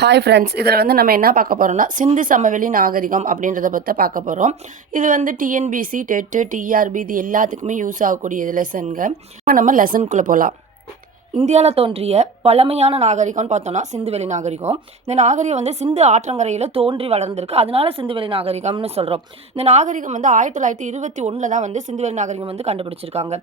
Hi friends, இதில் வந்து நம்ம என்ன பார்க்க போகிறோம்னா சிந்து சமவெளி நாகரிகம் அப்படின்றத பற்றி பார்க்க போகிறோம். இது வந்து டிஎன்பிசி, டெட்டு, டிஆர்பி இது எல்லாத்துக்குமே யூஸ் ஆகக்கூடிய லெசனுங்க. நம்ம லெசனுக்குள்ளே போகலாம். இந்தியாவில் தோன்றிய பழமையான நாகரிகம்னு பார்த்தோம்னா சிந்துவெளி நாகரிகம். இந்த நாகரிகம் வந்து சிந்து ஆற்றங்கரையில் தோன்றி வளர்ந்துருக்கு. அதனால சிந்துவெளி நாகரிகம்னு சொல்கிறோம். இந்த நாகரிகம் வந்து 1921 தான் வந்து சிந்துவெளி நாகரிகம் வந்து கண்டுபிடிச்சிருக்காங்க.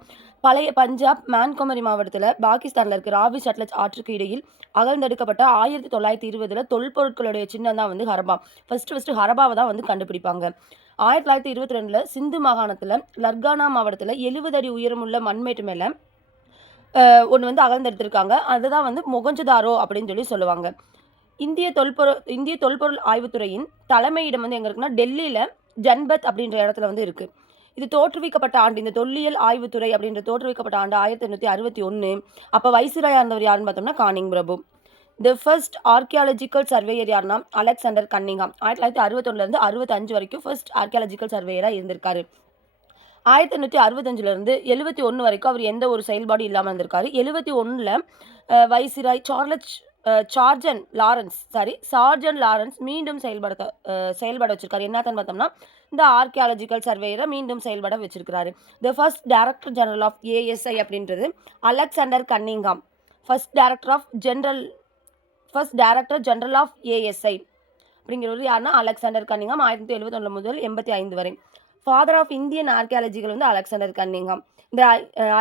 பழைய பஞ்சாப் மேன்கொமரி மாவட்டத்தில் பாகிஸ்தானில் இருக்க ராவி சட்லஜ் ஆற்றுக்கு இடையில் அகழ்ந்தெடுக்கப்பட்ட 1920 தொல்பொருட்களுடைய சின்னம் தான் வந்து ஹரப்பா. ஃபர்ஸ்ட் ஹரப்பாவை தான் வந்து கண்டுபிடிப்பாங்க. 1922 சிந்து மாகாணத்தில் லர்கானா மாவட்டத்தில் 70 அடி உயரமுள்ள மண்மேட்டு மேலே ஒன்று வந்து அகழ்ந்தெடுத்திருக்காங்க. அதுதான் வந்து மொகஞ்சதாரோ அப்படின்னு சொல்லுவாங்க. இந்திய தொல்பொருள் ஆய்வுத்துறையின் தலைமையிடம் வந்து எங்கே இருக்குன்னா டெல்லியில் ஜன்பத் அப்படின்ற இடத்துல வந்து இருக்குது. இது தோற்றுவிக்கப்பட்ட ஆண்டு, இந்த தொல்லியல் ஆய்வுத்துறை அப்படின்ற தோற்றுவிக்கப்பட்ட ஆண்டு 1861. அப்போ வைசிராயா இருந்தவர் யாருன்னு பார்த்தோம்னா Canning Prabhu. The first archaeological surveyor யாருன்னா அலெக்சாண்டர் கன்னிங்ஹாம். 1961 65 வரைக்கும் ஃபர்ஸ்ட் ஆர்கியாலஜிக்கல் சர்வேயராக இருந்திருக்காரு. 1865 71 வரைக்கும் அவர் எந்த ஒரு செயல்பாடும் இல்லாமல் இருந்திருக்காரு. 71 வைசிராய் சார்ஜன் லாரன்ஸ் மீண்டும் செயல்பட வச்சிருக்காரு. என்னன்னு பார்த்தோம்னா இந்த ஆர்கியாலஜிக்கல் சர்வேயரை மீண்டும் செயல்பட வச்சிருக்காரு. The first director general of ASI அப்படின்றது Alexander Cunningham. First director general of ASI அப்படிங்கிறவர் யாருன்னா அலெக்சாண்டர் கன்னிங்ஹாம். 1971 முதல் 85 வரை. ஃபாதர் ஆஃப் இந்தியன் ஆர்கியாலஜிகள் வந்து அலெக்சாண்டர் கன்னிங்ஹாம். இந்த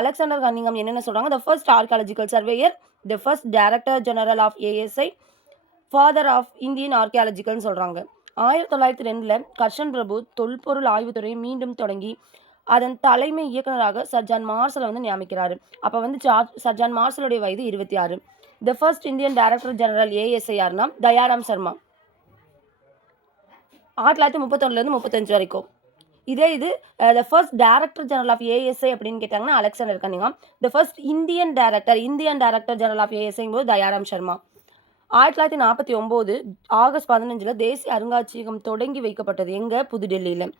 அலெக்சாண்டர் கன்னிங்ஹாம் என்னென்ன சொல்கிறாங்க? The first archaeological surveyor, the first director general of ASI, father of Indian ஆர்கியாலஜிக்கல்னு சொல்கிறாங்க. 1902 கர்ஷன் பிரபு தொல்பொருள் ஆய்வுத்துறையை மீண்டும் தொடங்கி அதன் தலைமை இயக்குநராக சர்ஜான் மார்சலை வந்து நியமிக்கிறாரு. அப்போ வந்து சர்ஜான் மார்சலுடைய வயது 26. The first Indian director general ASI யாருன்னா தயாராம் சர்மா. 1931 35 வரைக்கும். இதே இது the first director general of ASI அப்படின்னு கேட்டாங்கன்னா Alexander Cunningham. The first Indian director general of ASI போது தயாராம் சர்மா. 1949 ஆகஸ்ட் 15 தேசிய அருங்காட்சியகம் தொடங்கி வைக்கப்பட்டது எங்கே? புதுடெல்லியில்.